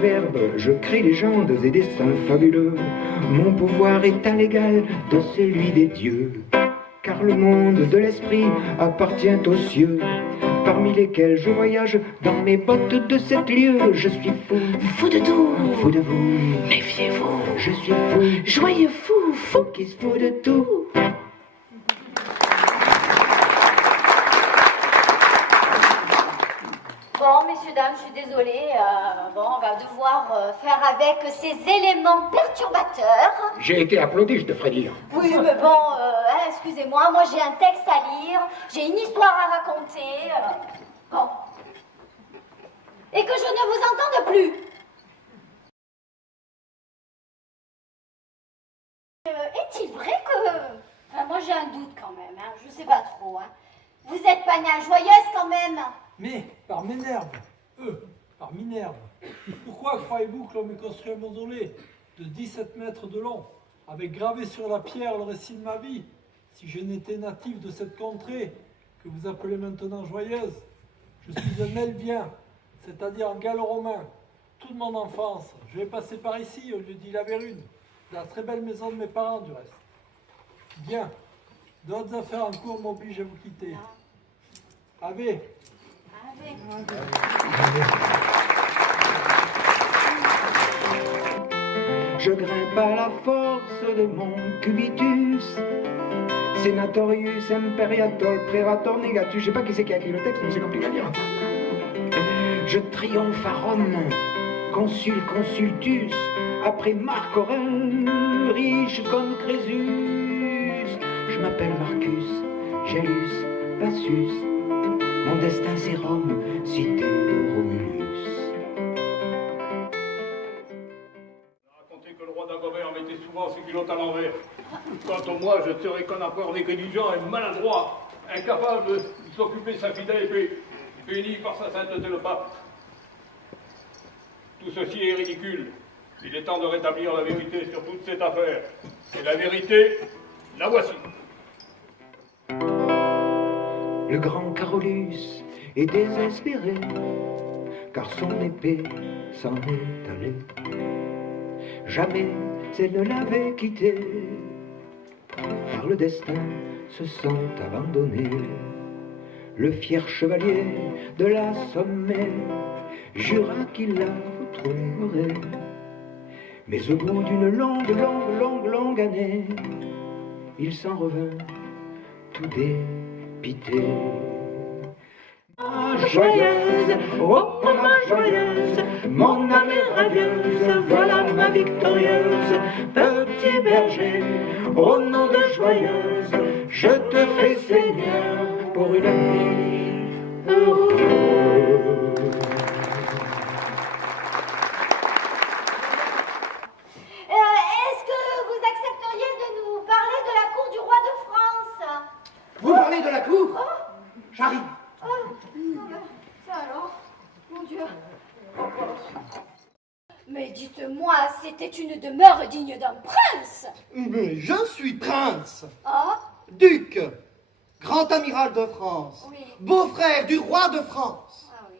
verbe, je crée légendes et destins fabuleux. Mon pouvoir est à l'égal de celui des dieux, car le monde de l'esprit appartient aux cieux, parmi lesquels je voyage dans mes bottes de 7 lieues. Je suis fou, Fou de tout, fou de vous, méfiez-vous. je suis fou, Joyeux fou, fou qui se fout de tout. Bon, messieurs, dames, je suis désolée. Bon, on va devoir faire avec ces éléments perturbateurs. J'ai été applaudi, je te ferai dire. Oui, mais bon, excusez-moi, moi j'ai un texte à lire, j'ai une histoire à raconter. Bon. Et que je ne vous entende plus. Est-il vrai que... Enfin, moi j'ai un doute quand même, hein, je sais pas trop. Hein. Vous êtes pas née joyeuse quand même. Mais, par Minerve, par Minerve, pourquoi croyez-vous que l'on m'ait construit un mausolée de 17 mètres de long, avec gravé sur la pierre le récit de ma vie, si je n'étais natif de cette contrée que vous appelez maintenant joyeuse? Je suis un Elbien, c'est-à-dire un gallo-romain. Toute mon enfance, je vais passer par ici, au lieu d'y laver une, la très belle maison de mes parents du reste. Bien, d'autres affaires en cours m'obligent à vous quitter. Ave. Je grimpe à la force de mon cubitus, Senatorius imperiator prerator negatus. Je sais pas qui c'est qui a écrit le texte, mais c'est compliqué à dire. Je triomphe à Rome, consul consultus, après Marc Aurèle, riche comme Crésus. Je m'appelle Marcus, Gellus, Passus. Mon destin c'est Rome, cité de Romulus. Raconter que le roi d'Agobert mettait souvent ses culottes à l'envers. Quant au moi, je serais qu'un empereur négligent et maladroit, incapable de s'occuper de sa fidèle épée, béni par sa sainteté le pape. Tout ceci est ridicule. Il est temps de rétablir la vérité sur toute cette affaire. Et la vérité, la voici. Le grand Carolus est désespéré, car son épée s'en est allée. Jamais elle ne l'avait quitté, car le destin se sent abandonné. Le fier chevalier de la Sommée jura qu'il la retrouverait. Mais au bout d'une longue année, il s'en revint tout dépité. Ma joyeuse, oh ma joyeuse, mon âme est radieuse, voilà ma victorieuse. Petit berger, au nom de joyeuse, je te fais Seigneur pour une vie heureuse. Est-ce que vous accepteriez de nous parler de la cour du roi de France? Vous parlez de la cour? J'arrive. Ça alors, mon Dieu. Mais dites-moi, c'était une demeure digne d'un prince. Mais je suis prince, Ah, duc, grand amiral de France, oui. beau-frère du roi de France. Ah oui.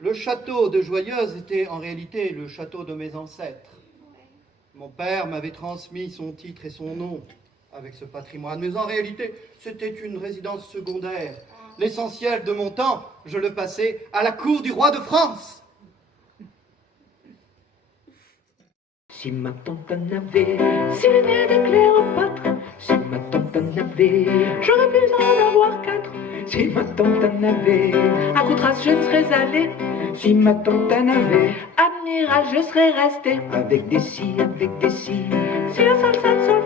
Le château de Joyeuse était en réalité le château de mes ancêtres. Mon père m'avait transmis son titre et son nom avec ce patrimoine, mais en réalité, c'était une résidence secondaire. L'essentiel de mon temps, je le passais à la cour du roi de France. Si ma tante en avait, si le nez de Cléopâtre, si ma tante en avait, j'aurais pu en avoir 4. Si ma tante en avait, à Coutras je serais allé. Si ma tante en avait, amiral je serais resté. Avec des si, si le sol,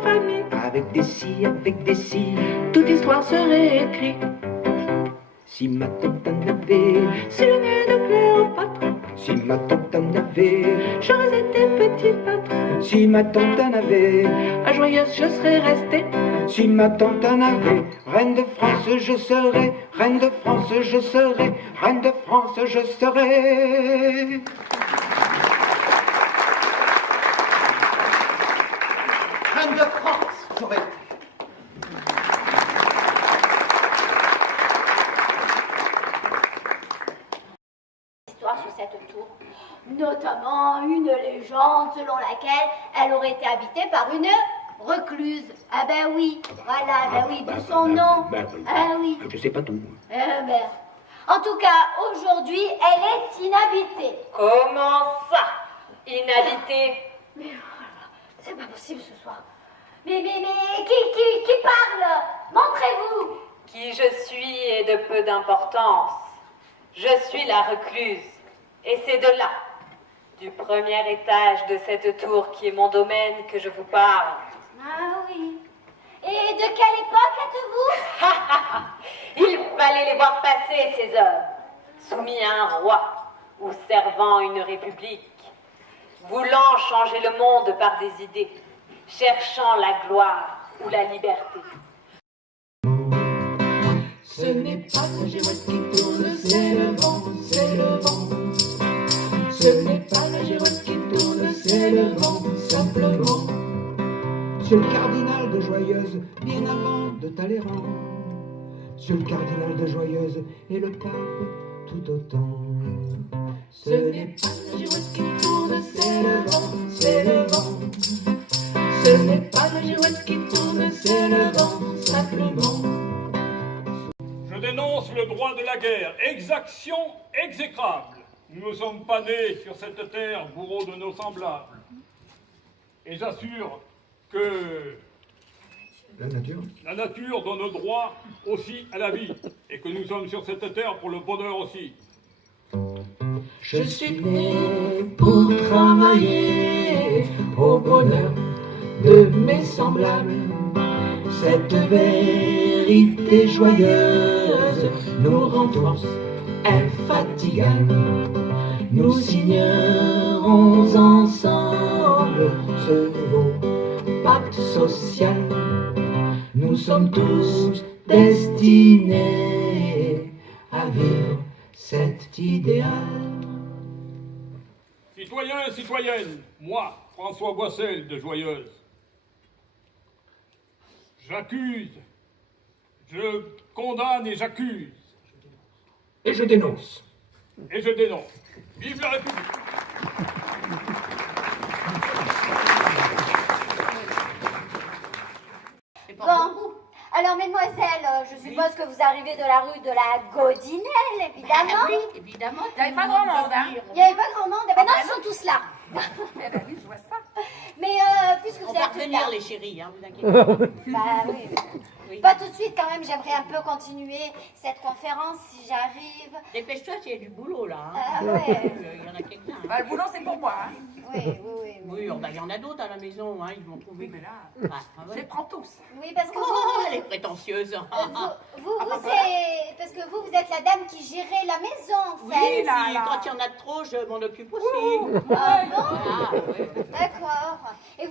fa, mi. Avec des si, toute histoire serait écrite. Si ma tante en avait, si le nez de Cléopâtre, si ma tante en avait, j'aurais été petit pâtre. Si ma tante en avait, à Joyeuse je serais restée. Si ma tante en avait, reine de France je serais, reine de France je serais, reine de France je serais. Reine de France, j'aurais été. Histoire sur cette Notamment une légende selon laquelle elle aurait été habitée par une recluse. Ah ben oui, voilà, ben oui, d'où son nom. Ah oui. Je sais pas tout. Ben. En tout cas, aujourd'hui, elle est inhabitée. Comment ça, inhabité? Mais voilà, c'est pas possible ce soir. Mais qui parle? Montrez-vous. Qui je suis est de peu d'importance. Je suis la recluse. Et c'est de là, du premier étage de cette tour qui est mon domaine, que je vous parle. Ah oui. Et de quelle époque êtes-vous? Il fallait les voir passer, ces hommes, soumis à un roi ou servant une république, voulant changer le monde par des idées, cherchant la gloire ou la liberté. Ce n'est pas la girouette qui tourne, c'est le vent, c'est le vent. Ce n'est pas la girouette qui tourne, c'est le vent, simplement. Monsieur le cardinal de Joyeuse, bien avant de Talleyrand. Monsieur le cardinal de Joyeuse et le pape tout autant. Ce n'est pas la girouette qui tourne, c'est le vent, c'est le vent. Ce n'est pas la girouette qui tourne, c'est le vent, simplement. Je dénonce le droit de la guerre, exaction exécrable. Nous ne sommes pas nés sur cette terre bourreaux de nos semblables. Et j'assure que la nature donne droit aussi à la vie, et que nous sommes sur cette terre pour le bonheur aussi. Je suis né pour travailler au bonheur de mes semblables. Cette vérité joyeuse nous rend tous infatigables. Nous signerons ensemble ce nouveau pacte social. Nous sommes tous destinés à vivre cet idéal. Citoyens et citoyennes, moi, François Boissel de Joyeuse, j'accuse, je condamne et j'accuse. Et je dénonce. Et je dénonce. Vive la République! Bon, alors mesdemoiselles, je suppose que vous arrivez de la rue de la Godinelle, évidemment. Oui, évidemment. Il n'y avait pas grand monde, hein? Il n'y avait pas grand monde. Eh ben non, ils sont tous là. Eh ben oui, je vois ça. Mais puisque vous On va êtes revenir, là... les chéris, hein, vous inquiétez pas. Bah oui. Oui. Pas tout de suite quand même, j'aimerais un peu continuer cette conférence si j'arrive. Dépêche-toi, il y a du boulot, là. Hein. Ah ouais. Il y en a quelqu'un. Hein. Bah, le boulot, c'est pour moi. Hein. Oui. Oui, oh, bah, il y en a d'autres à la maison, hein, ils vont trouver. Oui, mais là, Ah, je les prends tous. Oui, parce que Oh, elle est prétentieuse. c'est... Parce que vous êtes la dame qui gérait la maison, en Oui, fait. là, si, là. quand il y en a de trop, je m'en occupe aussi. Ah bon? Ah, ouais. D'accord. Et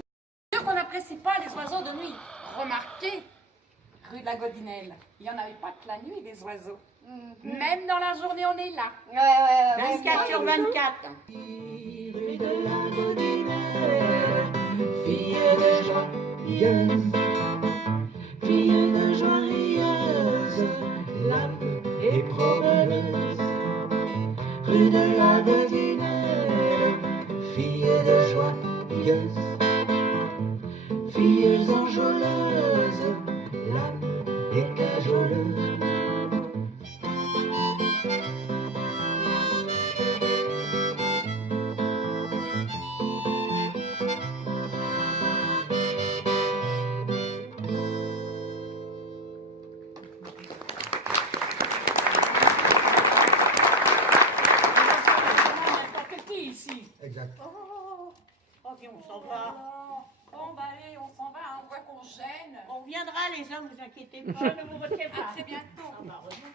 Dieu qu'on n'apprécie pas les oiseaux de nuit. Remarquez, rue de la Godinelle, il n'y en avait pas que la nuit, des oiseaux. Même dans la journée, on est là. Ouais. 24 sur 24. Rue de la Godinelle, fille de joyeuse, fille de joyeuse, l'âme est promeneuse. Rue de la Godinelle, fille de joyeuse, fille enjôleuse, l'âme est cajoleuse. Exact. Oh, viens, on s'en va. Bon, bah allez, on s'en va, hein, on voit qu'on gêne. On reviendra, les hommes, vous inquiétez pas, ne vous retenez pas. À très bientôt. Ah, bah, heureusement.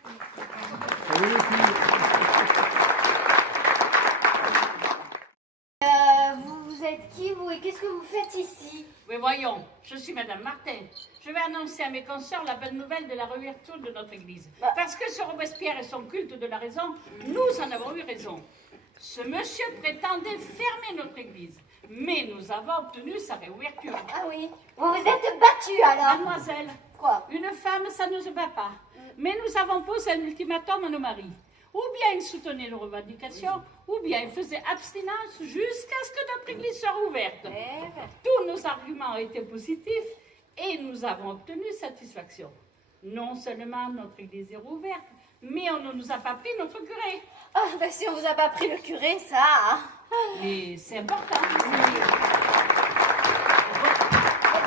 vous êtes qui, vous, et qu'est-ce que vous faites ici? Mais voyons, je suis Madame Martin. Je vais annoncer à mes consoeurs la bonne nouvelle de la réouverture de notre église. Parce que sur Robespierre et son culte de la raison, nous en avons eu raison. Ce monsieur prétendait fermer notre église, mais nous avons obtenu sa réouverture. Ah oui. Vous vous êtes battue, alors? Mademoiselle, Quoi? une femme, ça ne se bat pas. Mais nous avons posé un ultimatum à nos maris. ou bien il soutenait nos revendications, ou bien il faisait abstinence jusqu'à ce que notre église soit ouverte. Tous nos arguments ont été positifs et nous avons obtenu satisfaction. Non seulement notre église est rouverte, mais on ne nous a pas pris notre curé. Ah, ben si on vous a pas pris le curé, ça, hein. Mais c'est important.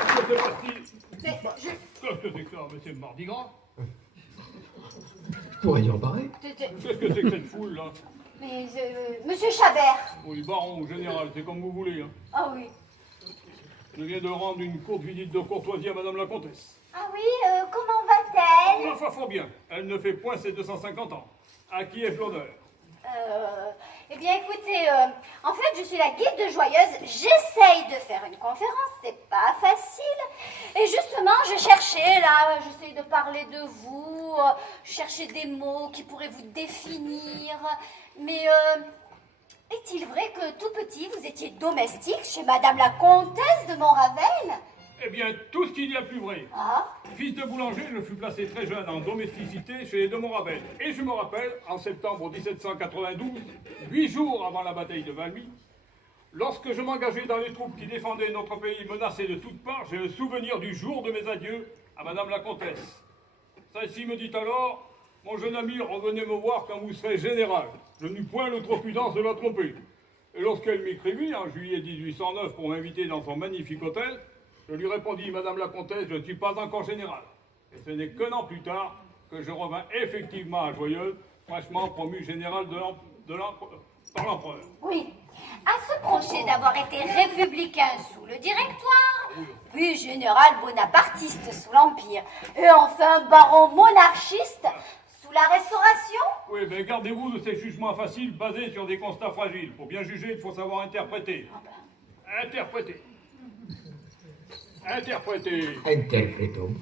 Je fais partie. Mais Qu'est-ce que c'est que ça? Mais c'est mardi gras. Je pourrais y reparer. Qu'est-ce que c'est que cette foule là? Mais, monsieur Chabert. Oui, baron ou général, c'est comme vous voulez. Hein. Ah oui. Je viens de rendre une courte visite de courtoisie à madame la comtesse. Ah oui, comment va-t-elle? Ma foi, fort bien. Elle ne fait point ses 250 ans. À qui ai-je l'honneur? Eh bien, écoutez, en fait, je suis la guide de Joyeuse. J'essaye de faire une conférence, c'est pas facile. Et justement, je cherchais, là, j'essaye de parler de vous, je cherchais des mots qui pourraient vous définir. Mais est-il vrai que tout petit, vous étiez domestique chez madame la comtesse de Montravel? Eh bien, tout ce qu'il y a de plus vrai. Ah, Fils de boulanger, je fus placé très jeune en domesticité chez les de Montravel. Et je me rappelle, en septembre 1792, 8 jours avant la bataille de Valmy, lorsque je m'engageais dans les troupes qui défendaient notre pays menacé de toutes parts, j'ai le souvenir du jour de mes adieux à madame la comtesse. Celle-ci me dit alors, mon jeune ami, revenez me voir quand vous serez général. Je n'eus point l'outrecuidance de la tromper. Et lorsqu'elle m'écrivit, en juillet 1809, pour m'inviter dans son magnifique hôtel, je lui répondis, madame la comtesse, je ne suis pas encore général. Et ce n'est qu'un an plus tard que je revins effectivement à Joyeuse, fraîchement promu général par l'empereur. oui. À se reprocher d'avoir été républicain sous le Directoire, puis général bonapartiste sous l'Empire, et enfin baron monarchiste sous la Restauration. Oui, mais gardez-vous de ces jugements faciles basés sur des constats fragiles. Pour bien juger, il faut savoir interpréter. Interpréter. Interpréter. Interprétons.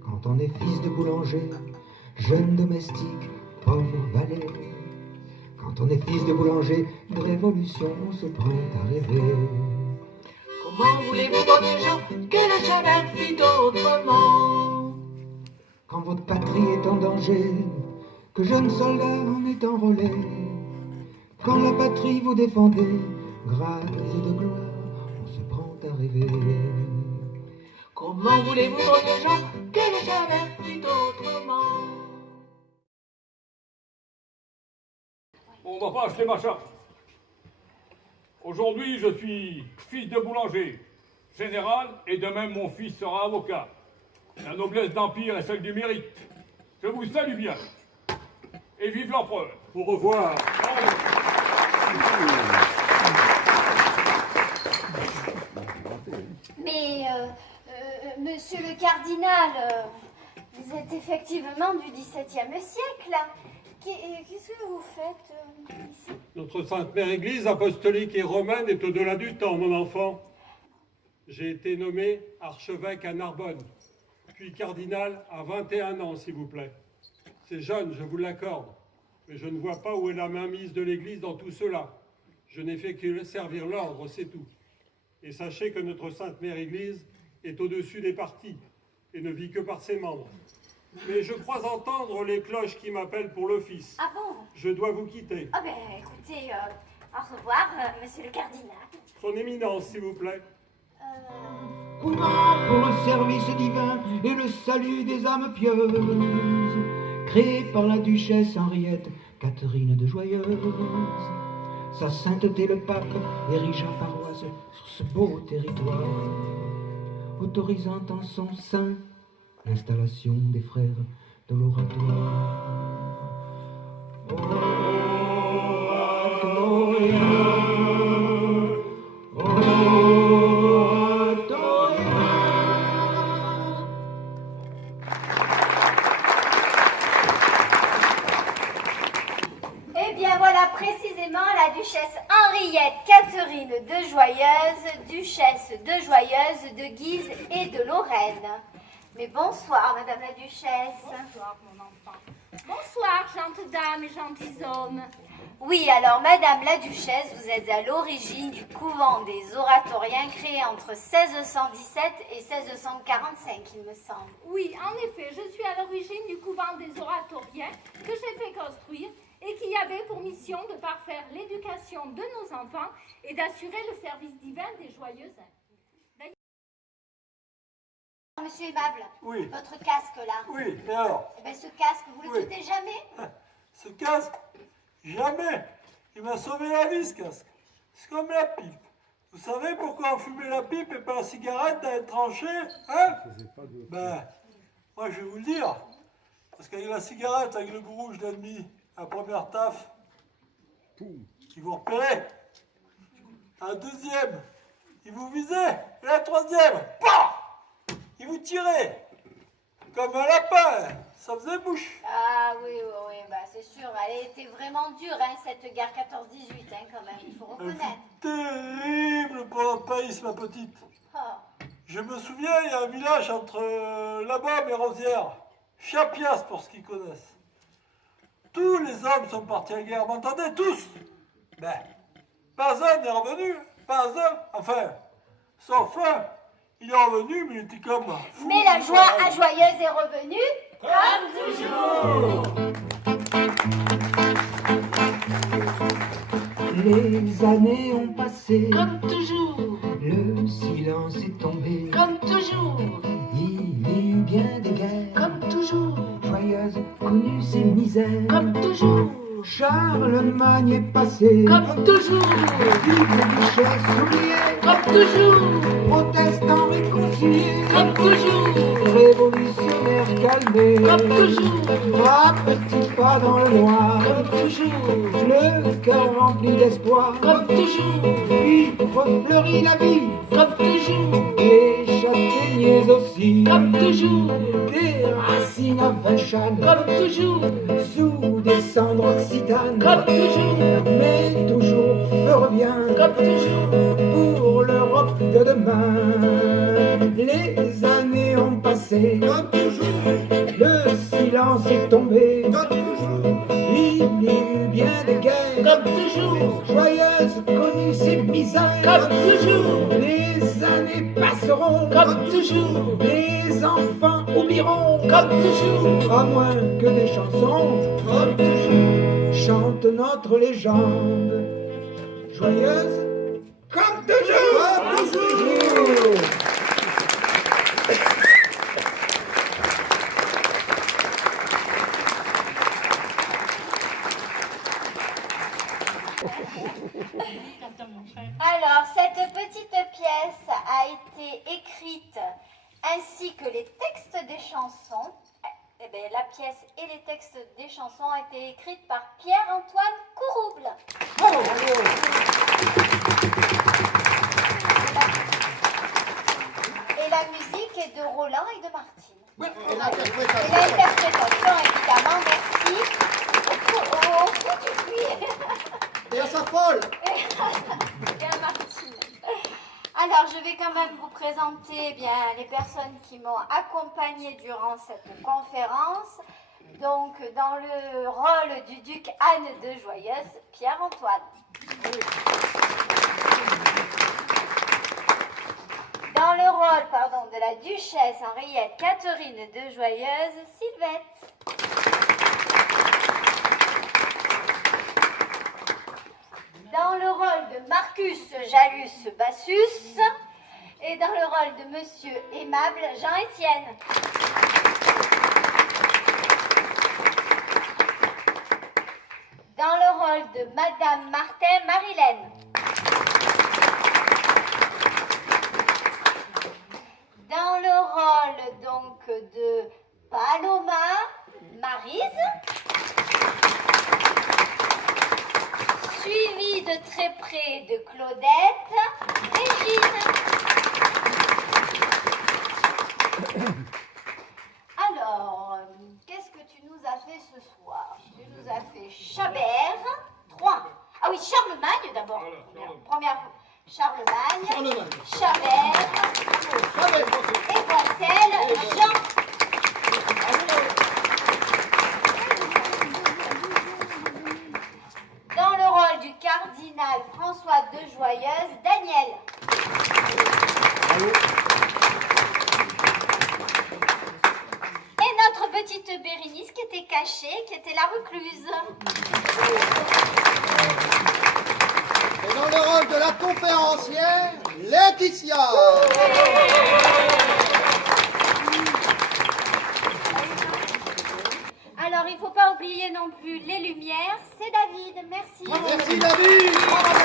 Quand on est fils de boulanger, jeune domestique, pauvre valet. Quand on est fils de boulanger, de révolution, on se prend à rêver. Comment voulez-vous, bonnes gens, que le Chabert fit autrement? Quand votre patrie est en danger, que jeune soldat en est enrôlé. Quand la patrie vous défendez, grâce et de gloire, on se prend à rêver. Comment voulez-vous, bonnes gens, que le Chabert fit autrement? On va pas acheter ma charge. Aujourd'hui, je suis fils de boulanger, général, et de même mon fils sera avocat. La noblesse d'empire est celle du mérite. Je vous salue bien. Et vive l'empereur. Au revoir. Mais, monsieur le cardinal, vous êtes effectivement du XVIIe siècle. Qu'est-ce que vous faites ici? Notre Sainte Mère Église apostolique et romaine est au-delà du temps, mon enfant. J'ai été nommé archevêque à Narbonne, puis cardinal à 21 ans, s'il vous plaît. C'est jeune, je vous l'accorde, mais je ne vois pas où est la mainmise de l'Église dans tout cela. Je n'ai fait que servir l'ordre, c'est tout. Et sachez que notre Sainte Mère Église est au-dessus des partis et ne vit que par ses membres. Mais je crois entendre les cloches qui m'appellent pour l'office. Ah bon? Je dois vous quitter. Ah ben, écoutez, au revoir, monsieur le cardinal. Son éminence, s'il vous plaît. Courant pour le service divin et le salut des âmes pieuses, créé par la duchesse Henriette Catherine de Joyeuse. Sa sainteté le pape érigea paroisse sur ce beau territoire, autorisant en son sein l'installation des frères de l'oratoire. Eh bien voilà précisément la duchesse Henriette Catherine de Joyeuse, duchesse de Joyeuse, de Guise et de Lorraine. Mais bonsoir, madame la duchesse. Bonsoir, mon enfant. Bonsoir, gentes dames et gentilshommes. Oui, alors Madame la Duchesse, vous êtes à l'origine du couvent des oratoriens créé entre 1617 et 1645, il me semble. Oui, en effet, je suis à l'origine du couvent des oratoriens que j'ai fait construire et qui avait pour mission de parfaire l'éducation de nos enfants et d'assurer le service divin des joyeuses. Monsieur Aimable, Oui. votre casque là. Oui, et alors? Eh bien, ce casque, vous le Oui. quittez jamais? Ce casque, jamais. Il m'a sauvé la vie, ce casque. C'est comme la pipe. Vous savez pourquoi on fumait la pipe et pas la cigarette dans les tranchées, hein? Ben, moi je vais vous le dire. Parce qu'avec la cigarette, avec le bout rouge d'ennemi, la première taf, il vous repérait. La deuxième, il vous visait. Et la troisième, pah! Il vous tirait. Comme un lapin, ça faisait bouche. Ah oui, bah, c'est sûr. Elle était vraiment dure, hein, cette guerre 14-18, hein, quand même, il faut reconnaître. Terrible pour notre pays, ma petite. Oh. Je me souviens, il y a un village entre là-bas et Rosières. Chapias, pour ceux qui connaissent. Tous les hommes sont partis à la guerre, m'entendez, tous? Ben, pas un n'est revenu, pas un. Enfin, sauf un. Il est revenu, mais il était comme fou. Mais la joie à joyeuse est revenue. Comme toujours. Les années ont passé, Comme toujours, le silence est tombé. comme toujours, Il y a eu bien des guerres, comme toujours, joyeuses, connues ses misères. comme toujours, Charlemagne est passé, comme toujours, vive les duchesses oubliées, comme toujours, protestants réconciliés, comme toujours, révolutionnaires calmés, comme toujours, à petits pas dans le noir, comme toujours, le cœur rempli d'espoir, comme toujours, puis refleurit la vie, comme toujours, les châtaigniers aussi, comme toujours, des racines à Vinchane, comme toujours, sous des cendres occitanes, comme toujours, mais toujours feu revient, comme toujours, pour l'Europe de demain. Les années ont passé, comme toujours, le silence est tombé, comme toujours, il y a eu bien des guerres, comme toujours, joyeuses, connues ces misères, comme toujours, les années passeront, comme toujours, les enfants oublieront, comme toujours, à moins que des chansons, comme toujours, chantent notre légende, joyeuse, comme toujours, comme toujours. Alors, cette petite pièce a été écrite ainsi que les textes des chansons. Eh bien, la pièce et les textes des chansons ont été écrites par Pierre-Antoine Courouble. Et la musique est de Roland et de Martine. Et l'interprétation, évidemment, merci au fou du puits. Et à sa folle. Et à Martine. Alors, je vais quand même vous présenter eh bien, les personnes qui m'ont accompagnée durant cette conférence. Donc, dans le rôle du duc Anne de Joyeuse, Pierre-Antoine. Dans le rôle, de la duchesse Henriette Catherine de Joyeuse, Sylvette. Dans le rôle de Marcus Jalus Bassus et dans le rôle de Monsieur Aimable Jean-Étienne. Dans le rôle de Madame Martin Marilène. Dans le rôle donc de Paloma Maryse. Suivi de très près de Claudette Régine. Alors, qu'est-ce que tu nous as fait ce soir? Tu nous as fait Chabert, 3. Ah oui, Charlemagne d'abord. Première fois. Charlemagne, Chabert, et Boissel, Jean. Dans le Daniel. Et notre petite Bérénice qui était cachée, qui était la recluse. Et dans le rôle de la conférencière, Laetitia. Alors, il ne faut pas oublier non plus les lumières. C'est David. Merci. Merci David.